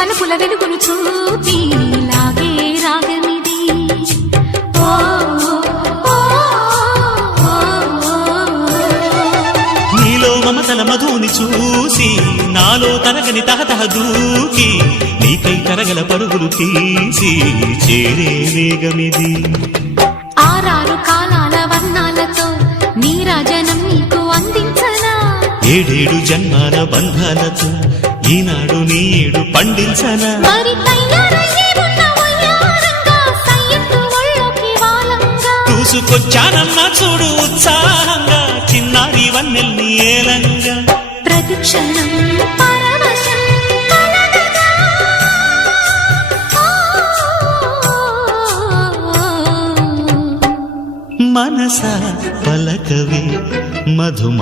వలపుల వెలుగును చూపి లాగే రాగమిది. నీలో మమతల మధుని చూసి నాలో తరగని తహతహ దూకి నీకై తరగల పరుగులు తీసి చేరే వేగమిది. ఆరారు కాలాల వర్ణాలతో నీరాజనం నీకు అందించనా, ఏడేడు జన్మాల బంధాలతో ఈనాడు నీడు పండించనా. మరి తయారయ్యే ఉన్న వయ్యారంగా సయ్యత్తు ఒళ్ళోకి వాలంగా చూసుకొచ్చానమ్మా చూడు ఉత్సాహంగా చిన్నారి వన్నెల్ని ఏలంగా. ప్రతిక్షణం పరవశం కలగగా. మనసా పలకవే మధుమ